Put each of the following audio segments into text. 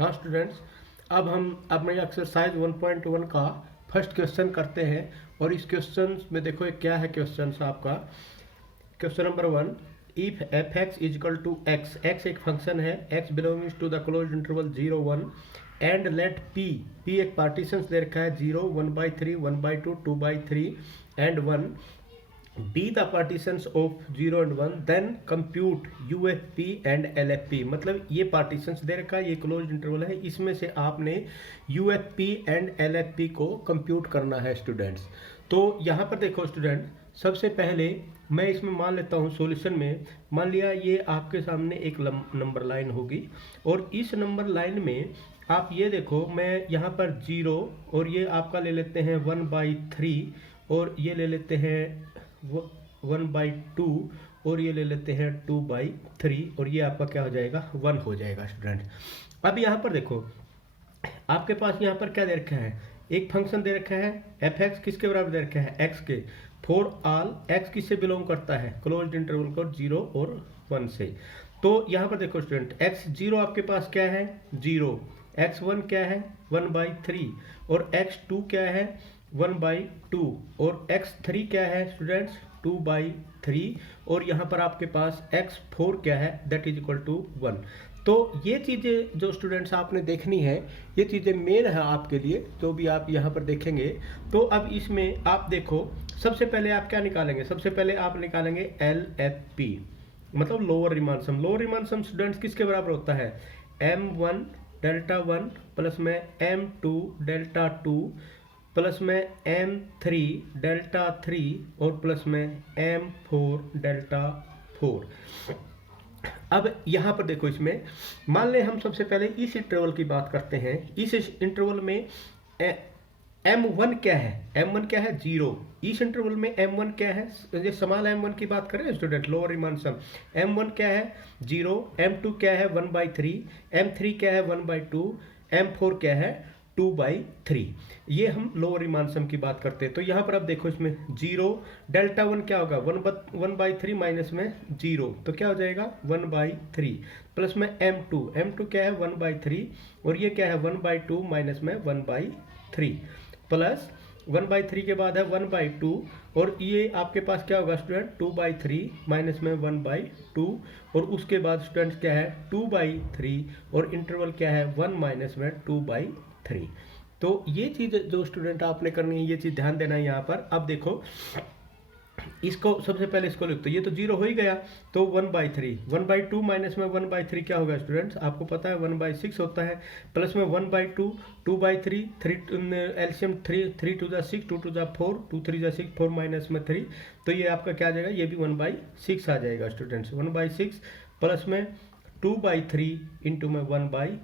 हाँ स्टूडेंट्स, अब हम अपने एक्सरसाइज 1.1 का फर्स्ट क्वेश्चन करते हैं। और इस क्वेश्चन में देखो ये क्या है क्वेश्चन आपका। Question number 1, if F X is equal to X, X एक फंक्शन है, X belongings to the close interval 0 1 and let P, P एक पार्टीशन दे रखा है 0 1/3 1/2 2/3 and 1, be the partitions of 0 and 1 then compute UFP and LFP। मतलब ये partitions दे रखा है, ये क्लोज इंटरवल है, इसमें से आपने UFP and LFP को कंप्यूट करना है स्टूडेंट्स। तो यहाँ पर देखो स्टूडेंट, सबसे पहले मैं इसमें मान लेता हूँ सॉल्यूशन में, मान लिया ये आपके सामने एक नंबर लाइन होगी और इस नंबर लाइन में आप ये देखो, मैं यहाँ पर 0 और ये आपका ले लेते हैं 1/3 और ये ले लेते हैं 1/2 और ये ले लेते हैं 2/3 और ये आपका क्या हो जाएगा 1 हो जाएगा स्टूडेंट। अब यहाँ पर देखो आपके पास यहाँ पर क्या दे रखा है, एक फंक्शन दे रखा है एफ एक्स, किसके बराबर दे रखा है एक्स के, फॉर ऑल एक्स किससे बिलोंग करता है क्लोज्ड इंटरवल को 0 और 1 से। तो यहाँ पर देखो स्टूडेंट, एक्स 0 आपके पास क्या है 0, एक्स 1 क्या है 1/3 और एक्स 2 क्या है 1/2 और x3 क्या है स्टूडेंट्स 2/3 और यहाँ पर आपके पास x4 क्या है दैट इज इक्वल टू 1। तो ये चीज़ें जो स्टूडेंट्स आपने देखनी है, ये चीज़ें मेन है आपके लिए, जो भी आप यहाँ पर देखेंगे। तो अब इसमें आप देखो, सबसे पहले आप क्या निकालेंगे, सबसे पहले आप निकालेंगे LFP मतलब लोअर रिमान सम। लोअर रिमान सम स्टूडेंट्स किसके बराबर होता है M1 डेल्टा 1 प्लस में M2 डेल्टा 2 प्लस में M3 डेल्टा 3 और प्लस में M4 डेल्टा 4। अब यहाँ पर देखो, इसमें मान ले हम सबसे पहले इस इंटरवल की बात करते हैं। इस इंटरवल में M1 क्या है, M1 क्या है 0। इस इंटरवल में M1 क्या है, ये स्मॉल M1 की बात करें स्टूडेंट, लोअर रिमान सम। M1 क्या है 0, M2 क्या है 1/3, M3 क्या है 1/2, M4 क्या है 2/3। ये हम लोअर रिमान सम की बात करते हैं। तो यहाँ पर अब देखो, इसमें 0 डेल्टा 1 क्या होगा 1/3 माइनस में 0 तो क्या हो जाएगा 1/3 प्लस में M2 क्या है 1/3 और ये क्या है 1/2 माइनस में 1/3 प्लस 1/3 के बाद है 1/2 और ये आपके पास क्या होगा स्टूडेंट 2/3 माइनस में 1/2 और उसके बाद स्टूडेंट्स क्या है 2/3 और इंटरवल क्या है 1 माइनस में 2/3। तो ये चीज़ जो स्टूडेंट आपने करनी है, ये चीज़ ध्यान देना है यहाँ पर। अब देखो इसको सबसे पहले इसको लिखते हैं, ये तो 0 हो ही गया तो 1/3, 1/2 माइनस में 1/3 क्या होगा स्टूडेंट्स, आपको पता है 1/6 होता है, प्लस में 1/2 2/3 3 LCM 3 to the 6 2 to the 4 2 3 the 6 4 minus में 3 तो ये आपका क्या आ जाएगा, ये भी 1/6 आ जाएगा स्टूडेंट्स। 1/6 प्लस में 2/3 इंटू में 1/3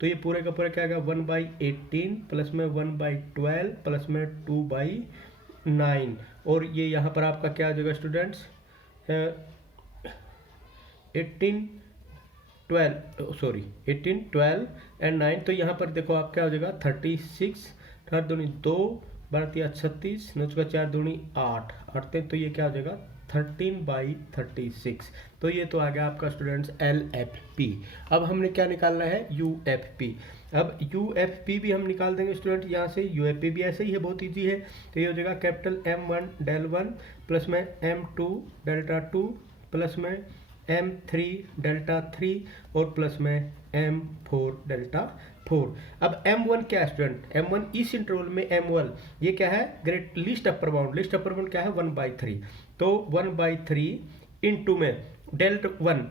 तो ये पूरे का पूरा क्या आएगा 1/18 प्लस में 1/12 प्लस में 2/9 और ये यहाँ पर आपका क्या आ जाएगा स्टूडेंट्स 18 12 एंड 9 तो यहाँ पर देखो आप क्या हो जाएगा 36 4 दूनी 2 12 36 9 4 दूनी 8 8 तो ये क्या हो जाएगा 13/36। तो ये तो आ गया आपका स्टूडेंट्स LFP। अब हमने क्या निकालना है UFP। अब UFP भी हम निकाल देंगे स्टूडेंट यहाँ से, UFP भी ऐसे ही है, बहुत इजी है। तो ये हो जाएगा कैपिटल M1 डेल 1 प्लस में M2 डेल्टा 2 प्लस में M3 डेल्टा 3 और प्लस में M4 डेल्टा 4। अब M1 क्या है स्टूडेंट, M1 इस इंटरवल में M1 ये क्या है great least upper bound, least upper bound क्या है 1/3 तो 1/3 इंटू में डेल्ट 1।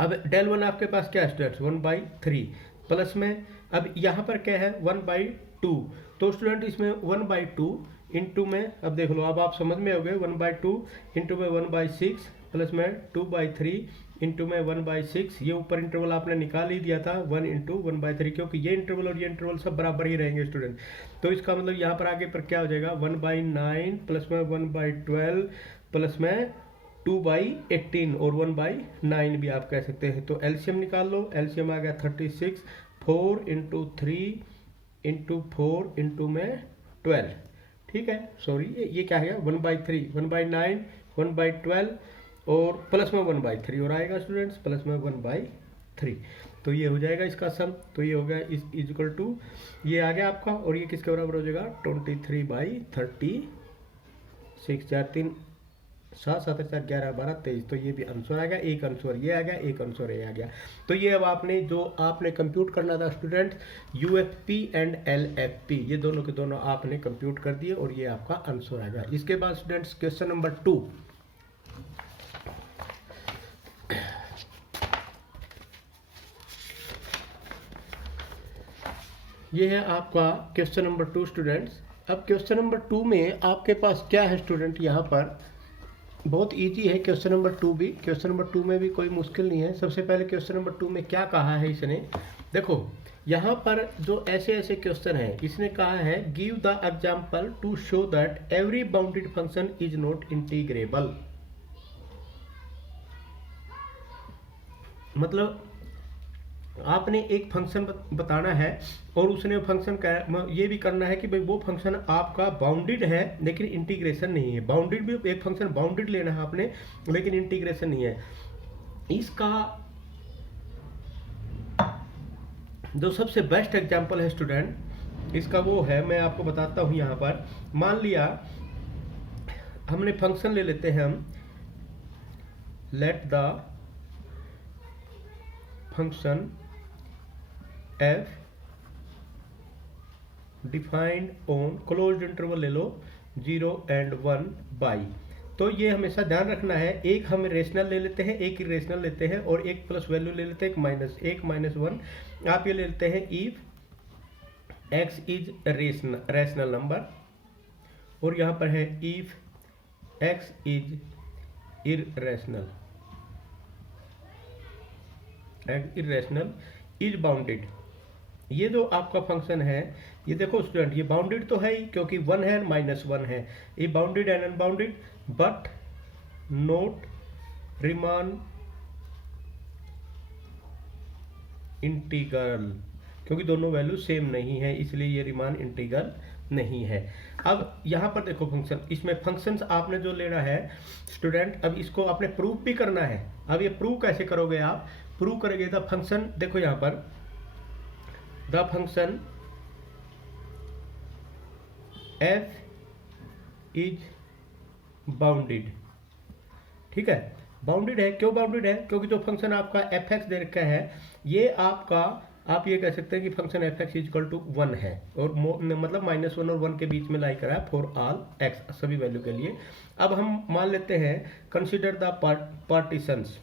अब डेल 1 आपके पास क्या है स्टूडेंट्स 1/3 प्लस में अब यहाँ पर क्या है 1/2 तो स्टूडेंट इसमें 1/2 इंटू में, अब देख लो अब आप समझ में हो गए 1/2 इंटू में 1/6 प्लस में 2/3 इंटू में 1/6। ये ऊपर इंटरवल आपने निकाल ही दिया था 1 इंटू 1/3 क्योंकि ये इंटरवल और ये इंटरवल सब बराबर ही रहेंगे स्टूडेंट। तो इसका मतलब यहाँ पर आगे पर क्या हो जाएगा 1/9 प्लस में 1/12 प्लस में 2/18 और 1/9 भी आप कह सकते हैं। तो एलसीएम निकाल लो, एलसीएम आ गया 36 4 इंटू 3 इंटू 4 इंटू में 12, ठीक है सॉरी ये क्या है 1/3 1/9 1/12 और प्लस में 1/3 और आएगा स्टूडेंट्स प्लस में 1/3 3। तो ये हो जाएगा इसका सम, तो ये हो गया इज इक्वल टू, ये आ गया आपका, और ये किसके बराबर हो जाएगा 23/36, 4 3 7 7 4 11 12 23। तो ये भी आंसर आ गया, एक आंसर ये आ गया, एक आंसर ये आ गया। तो ये अब आपने जो आपने कंप्यूट करना था स्टूडेंट, UFP एंड LFP, ये दोनों के दोनों आपने कंप्यूट कर दिए और ये आपका आंसर आ गया। इसके बाद स्टूडेंट्स क्वेश्चन नंबर 2, ये है आपका क्वेश्चन नंबर 2 स्टूडेंट्स। अब क्वेश्चन नंबर 2 में आपके पास क्या है स्टूडेंट, यहाँ पर बहुत इजी है क्वेश्चन नंबर 2 भी। क्वेश्चन नंबर 2 में भी कोई मुश्किल नहीं है। सबसे पहले क्वेश्चन नंबर 2 में क्या कहा है इसने, देखो यहाँ पर जो ऐसे ऐसे क्वेश्चन है, इसने कहा है give the example to show that every bounded function is not integrable. मतलब आपने एक फंक्शन बताना है और उसने फंक्शन का ये भी करना है कि भाई वो फंक्शन आपका बाउंडेड है लेकिन इंटीग्रेशन नहीं है। बाउंडेड भी एक फंक्शन बाउंडेड लेना है आपने, लेकिन इंटीग्रेशन नहीं है। इसका जो सबसे बेस्ट एग्जांपल है स्टूडेंट, इसका वो है, मैं आपको बताता हूं। यहां पर मान लिया हमने फंक्शन ले लेते हैं हम, let the function f defined on closed interval ले लो 0 and 1 बाई। तो ये हमेशा ध्यान रखना है, एक हम रेशनल ले लेते हैं, एक इरेशनल लेते हैं, और एक प्लस वैल्यू ले लेते हैं, एक माइनस 1। आप ये ले लेते हैं if x is rational number, और यहाँ पर है if x is irrational is bounded. ये जो आपका फंक्शन है, ये देखो स्टूडेंट, ये बाउंडेड तो है ही क्योंकि 1 है -1 है। ये bounded and unbounded, but note Riemann integral, क्योंकि दोनों वैल्यू सेम नहीं है, इसलिए ये रिमान इंटीग्रल नहीं है। अब यहाँ पर देखो फंक्शन, इसमें फंक्शंस आपने जो लेना है स्टूडेंट, अब इसको आपने प्रूफ भी करना है। अब ये प्रूव कैसे करोगे आप, प्रूव करेंगे द फंक्शन, देखो यहाँ पर the function f is bounded. ठीक है, बाउंडेड है, क्यों बाउंडेड है, क्योंकि जो फंक्शन आपका fx दे रखा है, ये आपका, आप ये कह सकते हैं कि फंक्शन fx इक्वल टू 1 है, और मतलब -1 और 1 के बीच में लाई करा है फॉर ऑल x, सभी वैल्यू के लिए। अब हम मान लेते हैं consider the partitions,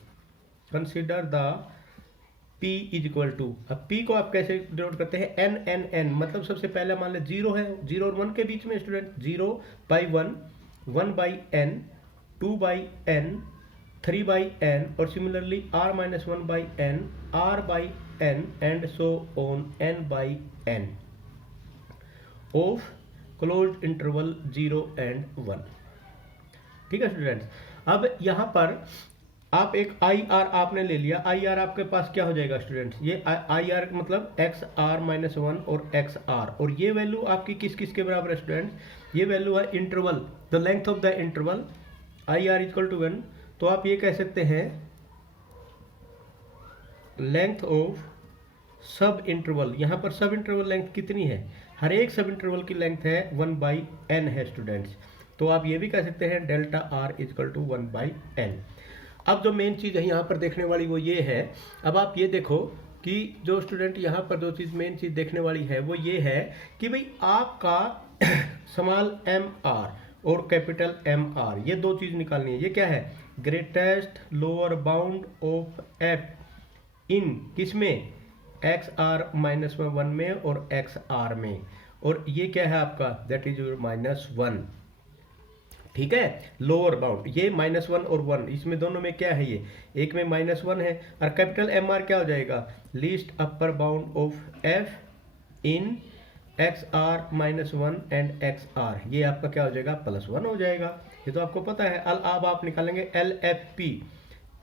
consider the p is equal to, अब p को आप कैसे डिनोट करते हैं, n, मतलब सबसे पहले मान ले 0 है, 0 और 1 के बीच में स्टूडेंट 0/1, 1/n, 2/n, 3/n, और similarly r-1/n, r/n, and so on n/n of closed interval 0 and 1। ठीक है स्टूडेंट्स, अब यहाँ पर आप एक IR आपने ले लिया, IR आपके पास क्या हो जाएगा स्टूडेंट, ये IR मतलब XR-1 और XR, और ये वैल्यू आपकी किस किस के बराबर है स्टूडेंट, ये वैल्यू है interval, the length of the interval IR equal to 1। तो आप ये कह सकते हैं लेंथ ऑफ सब इंटरवल, यहाँ पर सब इंटरवल लेंथ कितनी है, हर एक सब इंटरवल की लेंथ है 1/n है स्टूडेंट्स। तो आप ये भी कह सकते हैं delta R equal to 1/n। अब जो मेन चीज़ है यहाँ पर देखने वाली वो ये है, अब आप ये देखो कि जो स्टूडेंट यहाँ पर जो चीज़ मेन चीज़ देखने वाली है वो ये है कि भाई आपका स्मॉल m/r और कैपिटल M/r, ये दो चीज़ निकालनी है। ये क्या है, greatest lower bound of f इन किसमें, XR-1 में और XR में, और ये क्या है आपका, दैट इज योर -1। ठीक है, लोअर बाउंड ये -1 और 1, इसमें दोनों में क्या है, ये एक में -1 है, और कैपिटल MR क्या हो जाएगा, least upper bound of f in XR-1 and XR, ये आपका क्या हो जाएगा, +1 हो जाएगा। ये तो आपको पता है। अब आप निकालेंगे LFP,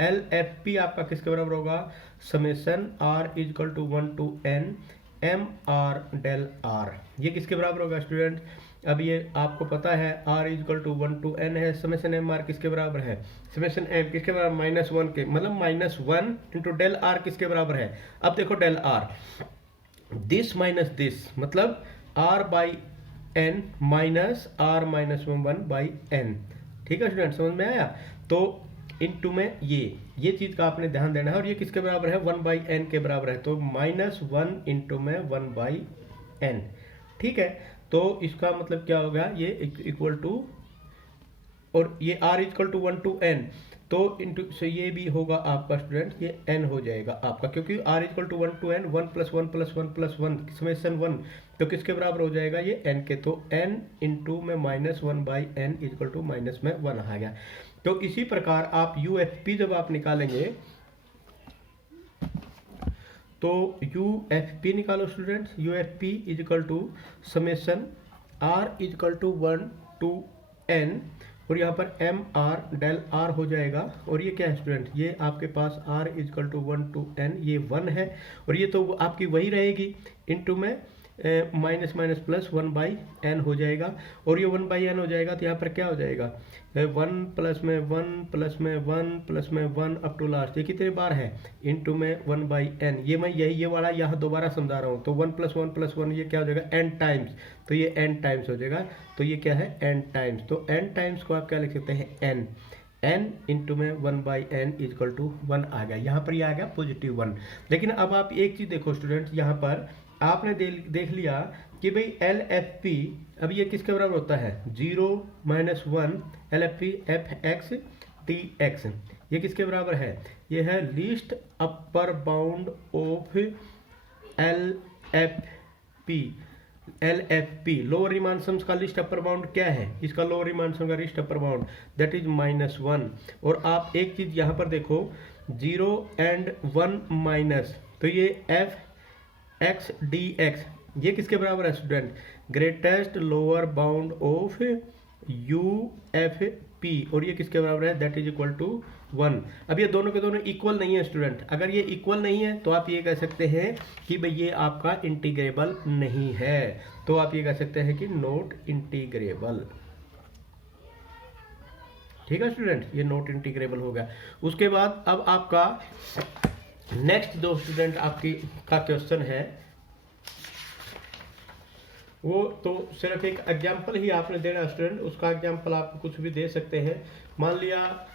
LFP आपका किसके बराबर होगा, summation R equal to 1 to n MR del R, ये किसके बराबर होगा स्टूडेंट, अब ये आपको पता है r is equal to 1 to n है, समेशन एम आर किसके बराबर है, समेशन एम किसके बराबर -1 के, मतलब -1 इंटू डेल आर किसके बराबर है। अब देखो del R this minus this मतलब r by N minus r minus 1 by N. ठीक है स्टूडेंट, समझ में आया। तो इनटू में ये चीज का आपने ध्यान देना है, और ये किसके बराबर है 1 बाई एन के बराबर है, तो -1 इंटू में 1 बाई एन। ठीक है, तो इसका मतलब क्या होगा, ये इक्वल टू, और ये r equal to 1 to n, तो इंटू से ये भी होगा आपका स्टूडेंट, ये n हो जाएगा आपका, क्योंकि r equal to 1 to n 1 + 1 + 1 + 1 summation 1, तो किसके बराबर हो जाएगा ये n के, तो n इंटू में -1 by N equal to minus में 1 आ गया। तो इसी प्रकार आप UFP जब आप निकालेंगे तो UFP निकालो students, UFP equal to summation r equal to 1 to n, और यहाँ पर एम आर डेल आर हो जाएगा, और ये क्या है स्टूडेंट, ये आपके पास r equal to 1 to n, ये 1 है, और ये तो आपकी वही रहेगी, इनटू में minus minus plus 1 by N हो जाएगा, और ये 1 बाई एन हो जाएगा, तो यहाँ पर क्या हो जाएगा 1 प्लस में 1 प्लस में 1 प्लस में 1 अप टू लास्ट, ये कितने बार है इनटू में 1 बाई एन। ये मैं ये वाला यहाँ दोबारा समझा रहा हूँ, तो 1 + 1 + 1 ये क्या हो जाएगा n टाइम्स, तो ये n टाइम्स हो जाएगा, तो ये क्या है n टाइम्स, तो n टाइम्स को आप क्या लिख सकते हैं n इंटू में 1 बाई एन इक्वल टू 1 आ गया, यहाँ पर ये आ गया +1। लेकिन अब आप एक चीज़ देखो स्टूडेंट, यहाँ पर आपने देख लिया कि भाई LFP अब ये किसके बराबर होता है 0 - 1 LFP fx dx, ये किसके बराबर है, ये है least upper bound of LFP lower remand sums का लिस्ट अपर बाउंड क्या है, इसका लोअर रिमांड सम का list upper bound that is -1। और आप एक चीज यहाँ पर देखो 0 and 1 माइनस, तो ये fx dx ये किसके बराबर है student, greatest lower bound of UFP, और ये किसके बराबर है दैट इज इक्वल टू 1। अब ये दोनों के दोनों इक्वल नहीं है स्टूडेंट, अगर ये इक्वल नहीं है तो आप ये कह सकते हैं कि भाई ये आपका इंटीग्रेबल नहीं है, तो आप ये कह सकते हैं कि नॉट इंटीग्रेबल। ठीक है स्टूडेंट, ये नॉट इंटीग्रेबल हो गया। उसके बाद अब आपका नेक्स्ट दो स्टूडेंट आपकी का क्वेश्चन है, वो तो सिर्फ एक एग्जाम्पल ही आपने देना स्टूडेंट, उसका एग्जाम्पल आप कुछ भी दे सकते हैं। मान लिया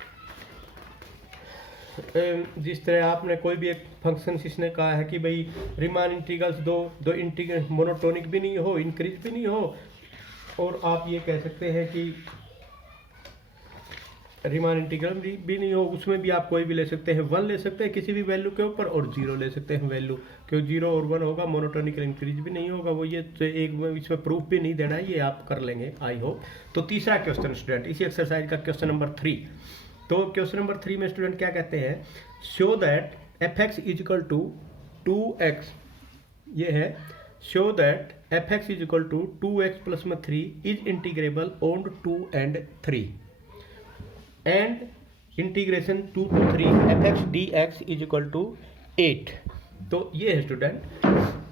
जिस तरह आपने कोई भी एक फंक्शन इसने कहा है कि भाई रीमान इंटीग्रल्स दो इंटीग्रल मोनोटोनिक भी नहीं हो, इंक्रीज भी नहीं हो, और आप ये कह सकते हैं कि रीमान इंटीग्रल भी नहीं हो, उसमें भी आप कोई भी ले सकते हैं, 1 ले सकते हैं किसी भी वैल्यू के ऊपर, और 0 ले सकते हैं वैल्यू, क्यों 0 और 1 होगा, मोनोटोनिक इंक्रीज भी नहीं होगा, वो ये तो एक इसमें प्रूफ भी नहीं देना है, ये आप कर लेंगे आई होप। तो तीसरा क्वेश्चन स्टूडेंट इसी एक्सरसाइज का क्वेश्चन नंबर 3। तो क्वेश्चन नंबर 3 में स्टूडेंट क्या कहते हैं, show that fx equal to 2x, ये है show that fx equal to 2x plus में 3 is integrable on 2 and 3 and integration 2 to 3 fx dx is equal to 8। तो ये है स्टूडेंट,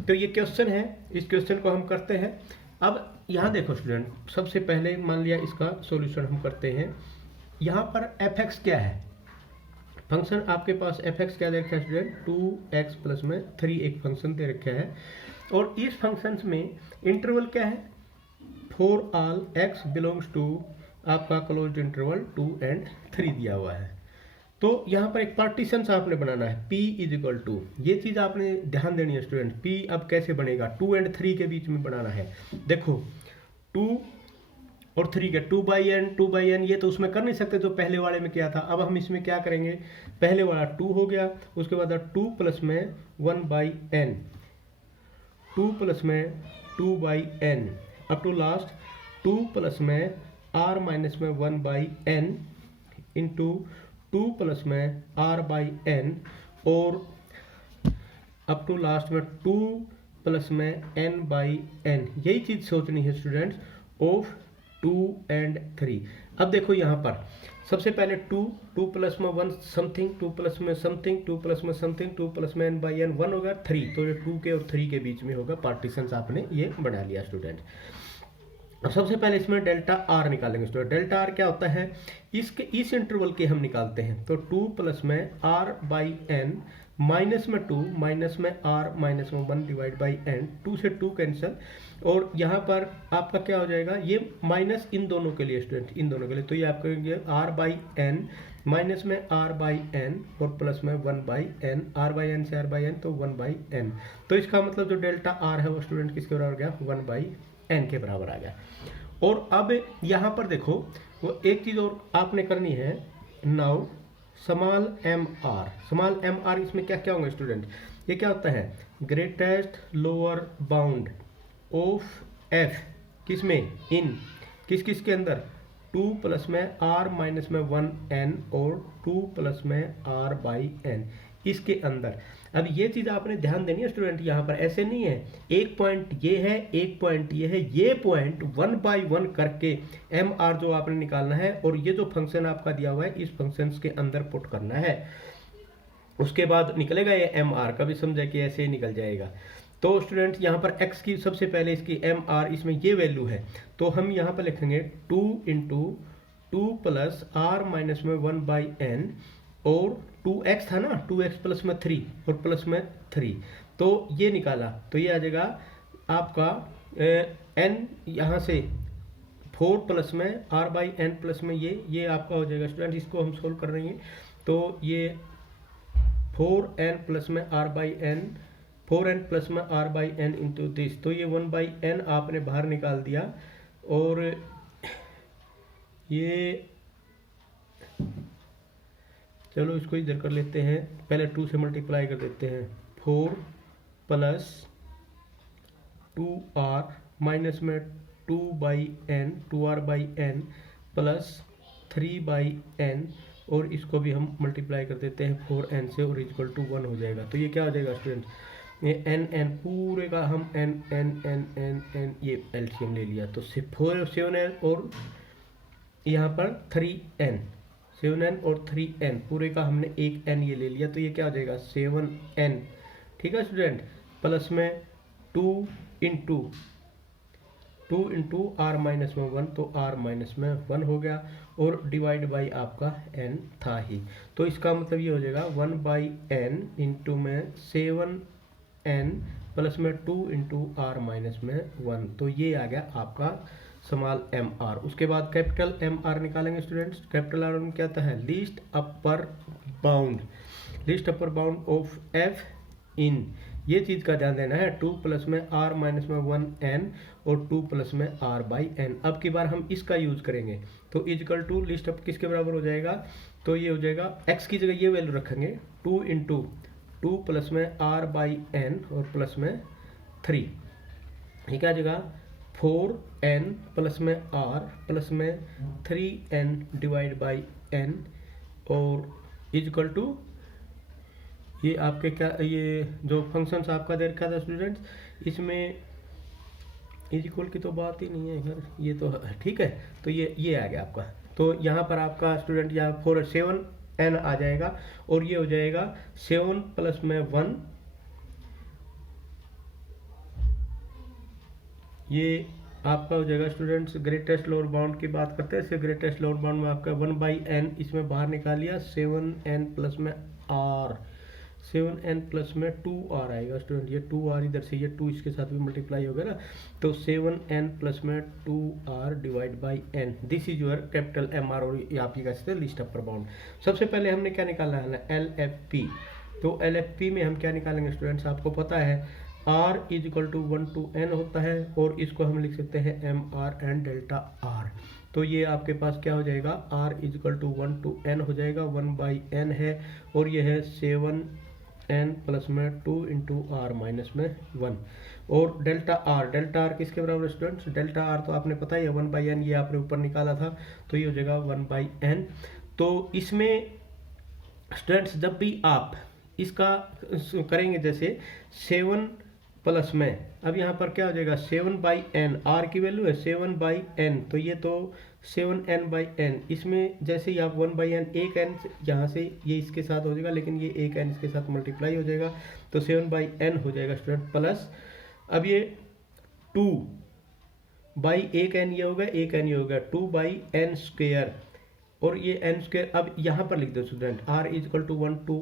तो ये क्वेश्चन है, इस क्वेश्चन को हम करते हैं। अब यहाँ देखो स्टूडेंट, सबसे पहले मान लिया इसका सॉल्यूशन हम करते हैं। यहाँ पर fx क्या है, फंक्शन आपके पास fx क्या दे रखा है स्टूडेंट 2x प्लस में 3 एक फंक्शन दे रखा है, और इस फंक्शन में इंटरवल क्या है for all x belongs to आपका क्लोज्ड इंटरवल 2 and 3 दिया हुआ है। तो यहाँ पर एक पार्टीशन आपने बनाना है p इज इक्वल टू, ये चीज़ आपने ध्यान देनी है स्टूडेंट, p अब कैसे बनेगा 2 and 3 के बीच में बनाना है। देखो 2 और 3 के 2 बाई n ये तो उसमें कर नहीं सकते, तो पहले वाले में क्या था, अब हम इसमें क्या करेंगे, पहले वाला 2 हो गया, उसके बाद 2 प्लस में 1 बाई n, 2 प्लस में 2 by n up to last 2 plus में r माइनस में 1 बाई n इंटू 2 प्लस में r बाई n, और अप टू लास्ट में 2 प्लस में n बाई n। यही चीज़ सोचनी है स्टूडेंट्स ऑफ 2 and 3। अब देखो यहाँ पर सबसे पहले 2 प्लस में 1 समथिंग, 2 प्लस में समथिंग, 2 प्लस में समथिंग, 2 प्लस में n बाई n 1 होगा 3, तो ये 2 के और 3 के बीच में होगा, पार्टीशंस आपने ये बना लिया स्टूडेंट। अब सबसे पहले इसमें डेल्टा आर निकालेंगे स्टूडेंट। डेल्टा आर क्या होता है, इस इंटरवल के हम निकालते हैं। तो 2 प्लस में आर बाई एन माइनस में 2 माइनस में आर माइनस में 1 डिवाइड बाई एन, 2 से 2 कैंसिल, और यहाँ पर आपका क्या हो जाएगा, ये माइनस इन दोनों के लिए स्टूडेंट, इन दोनों के लिए, तो ये आप कहेंगे आर बाई एन माइनस में आर बाई एन और प्लस में 1 by n, r by n से आर बाई एन तो 1 बाई एन। तो इसका मतलब जो डेल्टा आर है वो स्टूडेंट किसके बराबर आ गया, 1 बाई एन के बराबर आ गया। और अब यहाँ पर देखो वो एक चीज़ और आपने करनी है, now small M R. Small M R इसमें क्या क्या होंगे स्टूडेंट, ये क्या होता है, greatest lower bound of F, किसमें, इन किस किस के अंदर, 2 प्लस में आर माइनस में 1 एन और 2 प्लस में आर बाई एन, इसके अंदर। अब ये चीज़ आपने ध्यान देनी है स्टूडेंट, यहाँ पर ऐसे नहीं है एक पॉइंट ये है एक पॉइंट ये है, ये पॉइंट 1 बाई 1 करके एम आर जो आपने निकालना है, और ये जो फंक्शन आपका दिया हुआ है इस फंक्शन के अंदर पुट करना है, उसके बाद निकलेगा ये एम आर। कभी समझा कि ऐसे ही निकल जाएगा। तो स्टूडेंट यहाँ पर x की सबसे पहले इसकी एम आर, इसमें ये वैल्यू है, तो हम यहाँ पर लिखेंगे 2 इंटू 2 प्लस आर माइनस में 1 बाई एन, और 2x था ना, 2x प्लस में 3 और प्लस में 3, तो ये निकाला, तो ये आ जाएगा आपका n यहाँ से 4 प्लस में r बाई एन प्लस में ये आपका हो जाएगा स्टूडेंट। इसको हम सोल्व कर रहे हैं, तो ये 4n प्लस में r by n, 4n plus में r by n into this, तो ये 1 बाई एन आपने बाहर निकाल दिया, और ये चलो इसको इधर कर लेते हैं, पहले 2 से मल्टीप्लाई कर देते हैं, 4 प्लस 2r माइनस में 2 by n, 2r by n plus 3 by n, और इसको भी हम मल्टीप्लाई कर देते हैं 4n से, और इक्वल टू 1 हो जाएगा। तो ये क्या हो जाएगा स्टूडेंट, ये n पूरे का हम n ये एलसीएम ले लिया, तो 7n और यहाँ पर 3n, 7n और 3n पूरे का हमने एक n ये ले लिया, तो ये क्या हो जाएगा 7n, ठीक है स्टूडेंट, प्लस में 2 इंटू आर माइनस में 1, तो आर माइनस में 1 हो गया, और डिवाइड बाई आपका n था ही, तो इसका मतलब ये हो जाएगा 1 बाई n इंटू में 7n प्लस में 2 इंटू आर माइनस में 1, तो ये आ गया आपका स्मॉल एम आर। उसके बाद कैपिटल एम आर निकालेंगे स्टूडेंट्स। कैपिटल आर में क्या होता है, least upper bound, least upper bound of F in, ये चीज़ का ध्यान देना है, 2 प्लस में आर माइनस में 1 एन और 2 प्लस में आर बाई एन। अब की बार हम इसका यूज करेंगे, तो इजकल टू लिस्ट अप किसके बराबर हो जाएगा, तो ये हो जाएगा एक्स की जगह ये वैल्यू रखेंगे, 2 इंटू 2 प्लस में आर बाई एन और प्लस में 3, ये क्या आ जाएगा 4n प्लस में r प्लस में 3n डिवाइड बाई n, और इजकल टू ये आपके क्या, ये जो फंक्शंस आपका दे रखा था स्टूडेंट्स, इसमें इजकल की तो बात ही नहीं है यार, ये तो ठीक है, तो ये आ गया आपका, तो यहाँ पर आपका स्टूडेंट यहाँ 7n आ जाएगा, और ये हो जाएगा 7 प्लस में 1, ये आपका हो जाएगा स्टूडेंट्स ग्रेटेस्ट लोअर बाउंड की बात करते हैं, इससे ग्रेटेस्ट लोअर बाउंड में आपका 1 बाई एन इसमें बाहर निकाल लिया, 7n प्लस में r, 7n प्लस में 2r आएगा स्टूडेंट, ये 2r इधर से ये 2 इसके साथ भी मल्टीप्लाई होगा ना, तो 7n प्लस में 2r divide by n, this is your capital M R, और ये आप ये कह सकते हैं लिस्ट अपर बाउंड। सबसे पहले हमने क्या निकालना है, LFP, तो LFP में हम क्या निकालेंगे स्टूडेंट्स, आपको पता है r is equal to 1 to n होता है, और इसको हम लिख सकते हैं M R and delta r, तो ये आपके पास क्या हो जाएगा, r is equal to 1 to n हो जाएगा, 1 बाई n है, और ये है 7n प्लस में 2 इंटू आर माइनस में 1, और डेल्टा r किसके बराबर स्टूडेंट्स, डेल्टा r तो आपने पता ही है 1 बाई n, ये आपने ऊपर निकाला था, तो ये हो जाएगा 1 बाई n। तो इसमें स्टूडेंट्स जब भी आप इसका करेंगे, जैसे 7 प्लस में, अब यहाँ पर क्या हो जाएगा 7 बाई एन, आर की वैल्यू है 7 बाई एन, तो ये तो 7n बाई एन, इसमें जैसे ही आप 1 बाई एन, एक एन यहाँ से ये इसके साथ हो जाएगा, लेकिन ये एक एन इसके साथ मल्टीप्लाई हो जाएगा, तो 7 बाई एन हो जाएगा स्टूडेंट, प्लस अब ये 2 बाई एक एन ये हो गया, एक एन ये हो गया, 2/n²। और ये n², अब यहाँ पर लिख दो student, r is equal to 1 to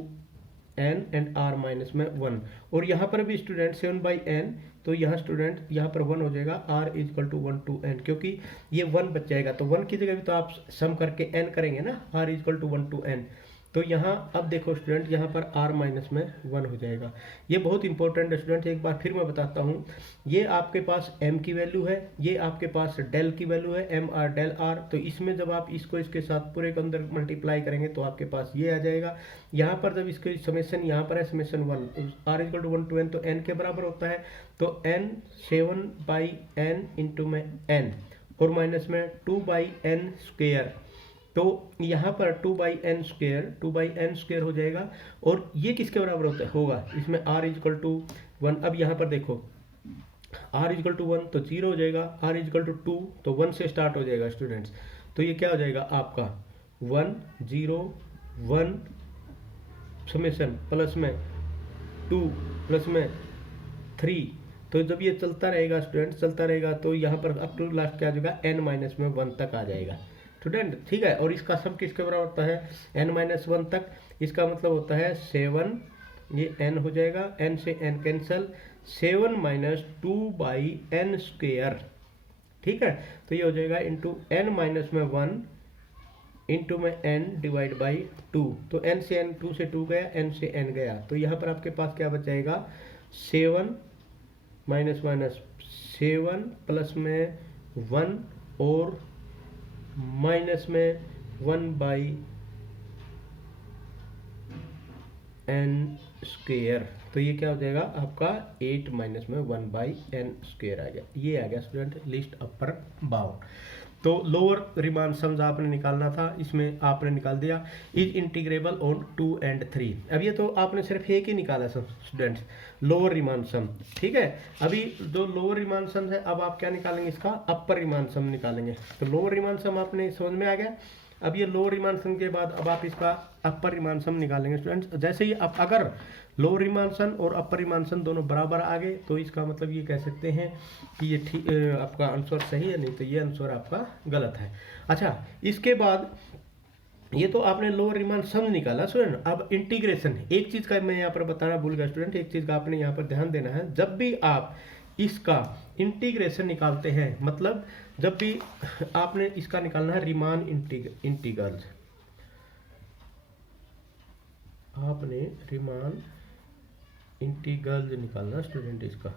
n and r minus में 1। और यहाँ पर भी स्टूडेंट 7/n, तो यहाँ स्टूडेंट यहाँ पर 1 हो जाएगा, r is equal to 1 to n, क्योंकि ये 1 बच जाएगा, तो 1 की जगह भी तो आप सम करके n करेंगे ना, r is equal to 1 to n। तो यहाँ अब देखो स्टूडेंट, यहाँ पर r माइनस में 1 हो जाएगा। ये बहुत इंपॉर्टेंट है स्टूडेंट, एक बार फिर मैं बताता हूँ। ये आपके पास m की वैल्यू है, ये आपके पास डेल की वैल्यू है, एम आर डेल आर। तो इसमें जब आप इसको इसके साथ पूरे के अंदर मल्टीप्लाई करेंगे तो आपके पास ये आ जाएगा। यहाँ पर जब इसके समेशन यहाँ पर है summation 1, r equal to 1 to n, तो n के बराबर होता है, तो n 7/n इंटू में n और माइनस में 2/n²। तो यहाँ पर 2/n² हो जाएगा। और ये किसके बराबर होगा, इसमें r इज इक्वल टू 1। अब यहाँ पर देखो r इज इक्वल टू 1 तो 0 हो जाएगा, r इज इक्वल टू 2 तो 1 से स्टार्ट हो जाएगा स्टूडेंट्स। तो ये क्या हो जाएगा आपका 1 0 1 समेशन प्लस में 2 प्लस में 3। तो जब ये चलता रहेगा स्टूडेंट, चलता रहेगा, तो यहाँ पर अप टू लास्ट क्या आ जाएगा, n-1 तक आ जाएगा स्टूडेंट, ठीक है। और इसका सम किसके बराबर होता है, n-1 तक। इसका मतलब होता है 7, ये n हो जाएगा, n से n कैंसल, 7 - 2/n², ठीक है। तो ये हो जाएगा इंटू n-1 इंटू में n डिवाइड बाई 2। तो n से n, 2 से 2 गया, n से n गया, तो यहाँ पर आपके पास क्या बच जाएगा, 7 -7 प्लस में 1 और माइनस में 1/n²। तो ये क्या हो जाएगा आपका 8 माइनस में 1/n² आ गया। ये आ गया स्टूडेंट लिस्ट अपर बाउंड। तो लोअर रिमान सम्स आपने निकालना था, इसमें आपने निकाल दिया। Is integrable on 2 and 3। अब ये तो आपने सिर्फ एक ही निकाला स्टूडेंट्स, लोअर रिमान सम, ठीक है। अभी जो लोअर रिमान सम है, अब आप क्या निकालेंगे, इसका अपर रिमान सम निकालेंगे। तो लोअर रिमान सम आपने समझ में आ गया। अब ये लोअर रिमान सम के बाद अब आप इसका अपर रिमान सम निकालेंगे स्टूडेंट्स। जैसे ही अब अगर लोअर रिमान सम और अपर रिमान सम दोनों बराबर आ गए, तो इसका मतलब ये कह सकते हैं कि ये ठीक आपका आंसर सही है, नहीं तो ये आंसर आपका गलत है। अच्छा, इसके बाद ये तो आपने लोअर रिमान सम निकाला स्टूडेंट। अब इंटीग्रेशन, एक चीज का मैं यहाँ पर बताना भूल गया स्टूडेंट, एक चीज का आपने यहाँ पर ध्यान देना है। जब भी आप इसका इंटीग्रेशन निकालते हैं, मतलब जब भी आपने इसका निकालना है रिमान इंटीग्रल्स, आपने रिमान इंटीग्रल्स निकालना स्टूडेंट, इसका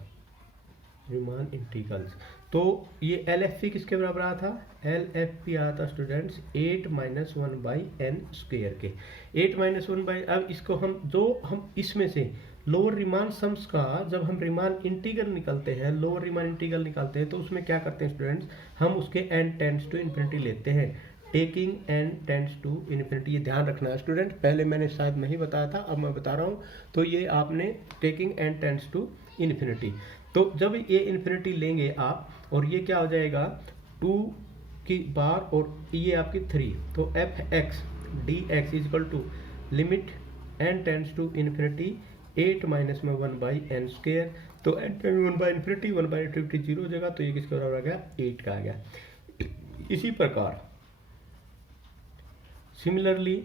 रिमान इंटीग्रल्स। तो ये LFP किसके बराबर आया था, LFP आया था स्टूडेंट्स 8 - 1/n² के। 8 - 1/, अब इसको हम इसमें से लोअर रिमान सम्स का जब हम रिमान इंटीग्रल निकालते हैं, लोअर रिमान इंटीग्रल निकालते हैं, तो उसमें क्या करते हैं स्टूडेंट्स, हम उसके n टेंड्स टू इन्फिनिटी लेते हैं, taking n tends to infinity. ये ध्यान रखना है स्टूडेंट, पहले मैंने शायद नहीं बताया था, अब मैं बता रहा हूँ। तो ये आपने taking n tends to infinity, तो जब ये इन्फिनिटी लेंगे आप, और ये क्या हो जाएगा 2 की बार और ये आपकी 3, तो f(x) dx is equal to limit n tends to infinity 8 - 1/n²। तो n टेंड्स 1/∞, 1/2 0 हो जाएगा, तो ये किसके बराबर आ गया, 8 का आ गया। इसी प्रकार सिमिलरली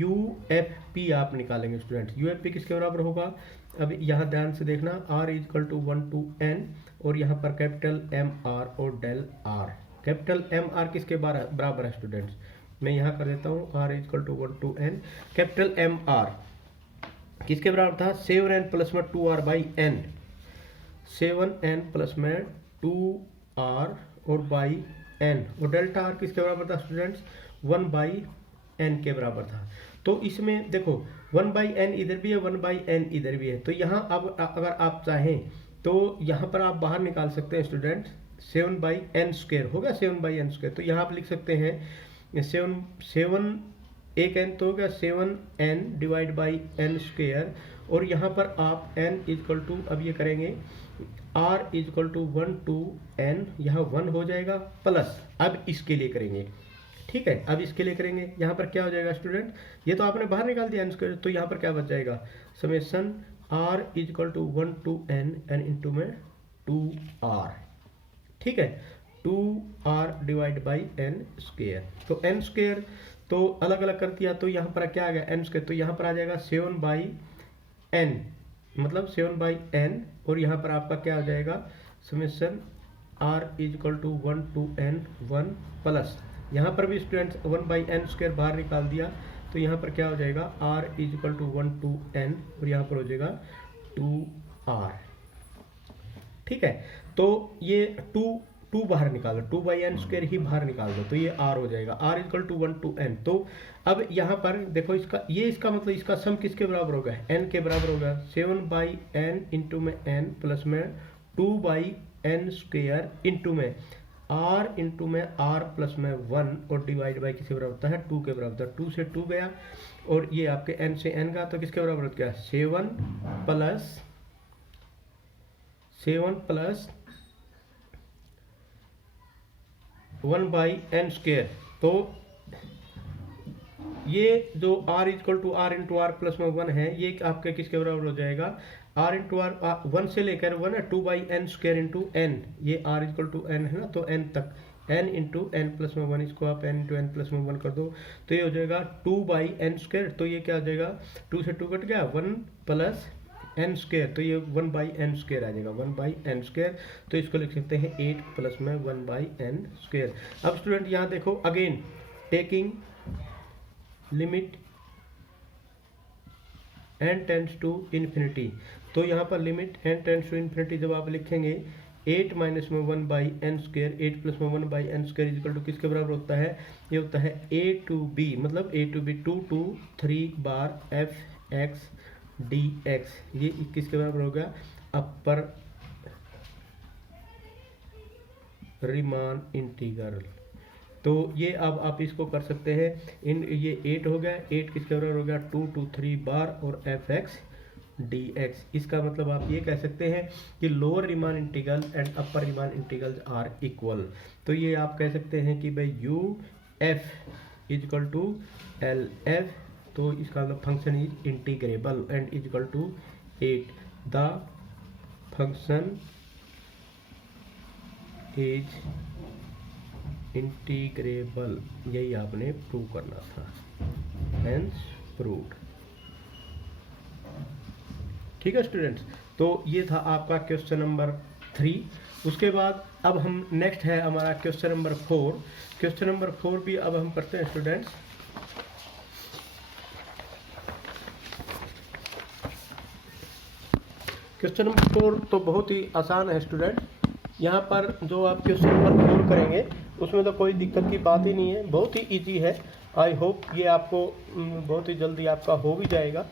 UFP आप निकालेंगे स्टूडेंट। UFP किसके बराबर होगा, अब यहाँ ध्यान से देखना, r is equal to 1 to n और यहाँ पर कैपिटल MR और डेल R। कैपिटल MR किसके बराबर है स्टूडेंट्स, मैं यहाँ कर देता हूँ, r is equal to 1 to n। Capital MR किसके बराबर था, 7n प्लस में 2r/n, 7n प्लस में 2r और बाई n, और डेल्टा r किसके बराबर था स्टूडेंट्स, 1/n के बराबर था। तो इसमें देखो 1/n इधर भी है, 1/n इधर भी है, तो यहाँ अब अगर आप चाहें तो यहाँ पर आप बाहर निकाल सकते हैं स्टूडेंट, 7/n² हो गया, 7/n²। तो यहाँ आप लिख सकते हैं 7 एक n तो हो गया 7n डिवाइड बाई n², और यहाँ पर आप n इक्वल टू, अब ये करेंगे r equal to 1 to n, यहाँ 1 हो जाएगा, प्लस अब इसके लिए करेंगे, ठीक है। अब इसके लिए करेंगे, यहाँ पर क्या हो जाएगा स्टूडेंट, ये तो आपने बाहर निकाल दिया n², तो यहाँ पर क्या बच जाएगा, summation r equal to 1 to n into में 2r, ठीक है। 2r divide by n square. तो n स्क्वायर तो अलग अलग कर दिया, तो यहाँ पर क्या आ गया n स्क्वायर, तो यहाँ पर आ जाएगा 7/n, मतलब 7/n, और यहाँ पर आपका क्या आ जाएगा summation r is equal to 1 to n 1 plus, यहाँ पर भी स्टूडेंट्स 1/n स्क्वायर बाहर निकाल दिया, तो यहाँ पर क्या हो जाएगा r is equal to 1 to n, और यहाँ पर हो जाएगा 2r। ठीक है, तो ये 2 बाहर निकालो, 2/n स्क्वायर ही बाहर निकाल दो, तो ये r हो जाएगा r is equal to 1 to n। तो अब यहाँ पर देखो इसका मतलब इसका सम किसके बराबर होगा, n के बराबर होगा, 7/n इंटू में n प्लस में 2/n स्क्वायर इंटू में r इंटू में r प्लस में 1 और डिवाइड बाई किसके बराबर होता है 2 के बराबर होता है। 2 से 2 गया और ये आपके n से n का, तो किसके बराबर हो गया 7 प्लस 1/n स्क्वायर। तो ये जो r equal to r into r plus में 1 है, ये आपके किसके बराबर हो जाएगा r इंटू आर 1 से लेकर 1 है 2/n स्क्वायर इंटू n, ये r इक्वल टू n है ना, तो n तक n इंटू n प्लस में 1, इसको आप n इंटू n प्लस में 1 कर दो, तो ये हो जाएगा 2/n स्क्वायर। तो ये क्या हो जाएगा 2 से 2 कट गया 1 प्लस n स्क्वायर, तो ये 1/n स्क्वायर आ जाएगा 1/n स्क्वायर। तो इसको लिख सकते हैं 8 प्लस में 1/n स्क्वायर। अब स्टूडेंट यहाँ देखो again taking limit n tends to infinity, तो यहाँ पर limit n tends to infinity जब आप लिखेंगे 8 माइनस में 1/n स्क्वायर, 8 प्लस में 1/n स्क्वायर इक्वल टू किसके बराबर होता है, ये होता है a to b, मतलब a to b 2 to 3 bar f(x) dx, ये किसके बराबर होगा अपर रीमान इंटीग्रल। तो ये अब आप इसको कर सकते हैं, ये 8 हो गया, 8 किसके बराबर हो गया 2 to 3 बार और f(x) dx। इसका मतलब आप ये कह सकते हैं कि lower Riemann integral and upper Riemann integral are equal. तो ये आप कह सकते हैं कि भाई u f is equal to L F, तो इसका मतलब function is integrable and is equal to 8, the function is integrable, यही आपने प्रूव करना था, हेंस प्रूव्ड। ठीक है स्टूडेंट्स, तो ये था आपका क्वेश्चन नंबर 3। उसके बाद अब हम नेक्स्ट है हमारा क्वेश्चन नंबर 4। क्वेश्चन नंबर 4 भी अब हम करते हैं स्टूडेंट्स। क्वेश्चन नंबर 4 तो बहुत ही आसान है स्टूडेंट। यहाँ पर जो आप क्वेश्चन नंबर 4 करेंगे उसमें तो कोई दिक्कत की बात ही नहीं है, बहुत ही इजी है। आई होप ये आपको बहुत ही जल्दी आपका हो भी जाएगा।